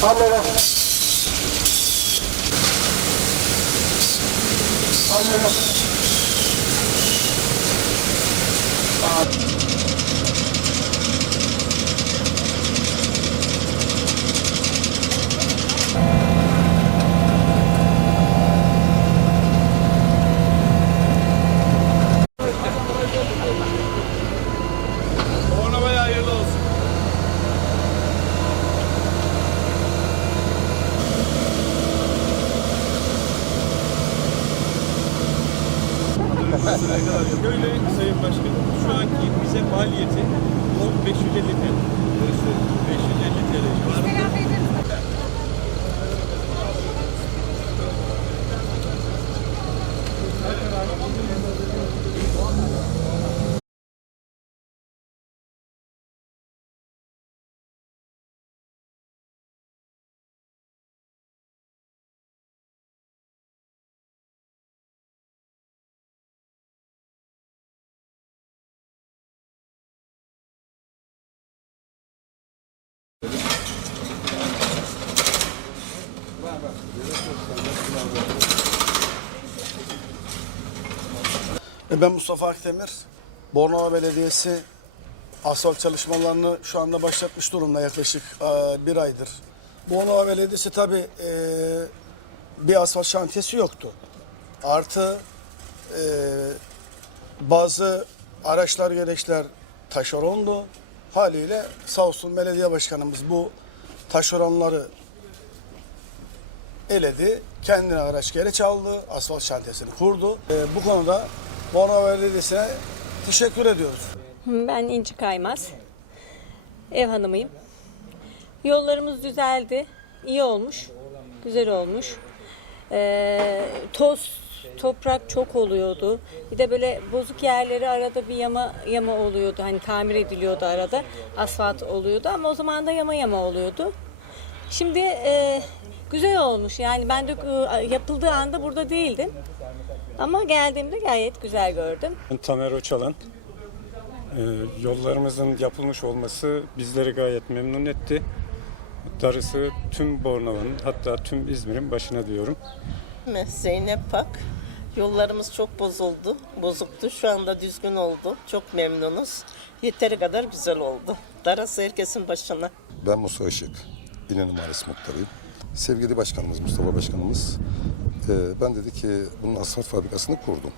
雨が雨が Şöyle Sayın Başkanım, şu anki bize maliyeti 550 TL. 550 TL civarında. E, Ben Mustafa Akdemir. Bornova Belediyesi asfalt çalışmalarını şu anda başlatmış durumda yaklaşık e, bir aydır. Bornova Belediyesi tabii e, bir asfalt şantiyesi yoktu. Artı e, bazı araçlar gereçler taşerondu. Haliyle sağ olsun belediye başkanımız bu taşeronları eledi. Kendine araç gereç aldı. Asfalt şantiyesini kurdu. E, bu konuda Bornova Belediyesi'ne teşekkür ediyoruz. Ben İnci Kaymaz. Ev hanımıyım. Yollarımız düzeldi. İyi olmuş. Güzel olmuş. Ee, toz, toprak çok oluyordu. Bir de böyle bozuk yerleri arada bir yama yama oluyordu. Hani tamir ediliyordu arada. Asfalt oluyordu ama o zaman da yama yama oluyordu. Şimdi e, güzel olmuş. Yani ben de e, yapıldığı anda burada değildim. Ama geldiğimde gayet güzel gördüm. Tamer Öçalan. Ee, yollarımızın yapılmış olması bizleri gayet memnun etti. Darısı tüm Bornova'nın hatta tüm İzmir'in başına diyorum. Ben Zeynep Pak. Yollarımız çok bozuldu. Bozuktu. Şu anda düzgün oldu. Çok memnunuz. Yeteri kadar güzel oldu. Darası herkesin başına. Ben Musa Işık, İnönü Mahallesi Muhtarıyım. Sevgili başkanımız, Mustafa Başkanımız, e, ben dedi ki bunun asfalt fabrikasını kurdum.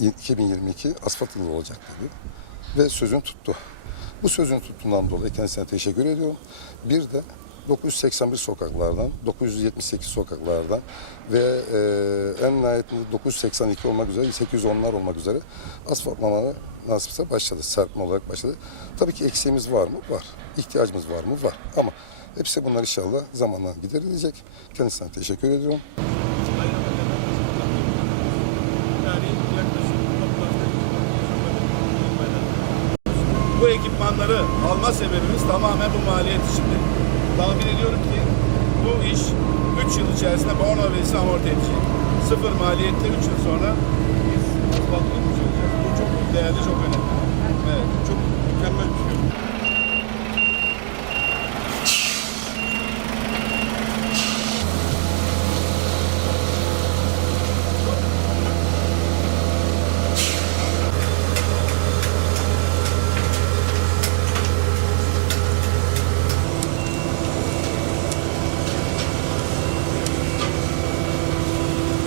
2022 asfalt yılı olacak dedi. Ve sözünü tuttu. Bu sözünü tuttuğundan dolayı kendisine teşekkür ediyorum. Bir de 981 sokaklardan, 978 sokaklardan ve e, en nihayetinde 982 olmak üzere, 810'lar olmak üzere asfaltlamaları nasipse başladı, serpme olarak başladı. Tabii ki eksiğimiz var mı? Var. İhtiyacımız var mı? Var. Ama hepsi bunlar inşallah zamanla giderilecek. Kendisine teşekkür ediyorum. Bu ekipmanları alma sebebimiz tamamen bu maliyet içinde. Tahmin ediyorum ki bu iş 3 yıl içerisinde Bornova Belediyesi amorti edecek. Sıfır maliyette 3 yıl sonra biz olacağız. Bu çok değerli, çok önemli.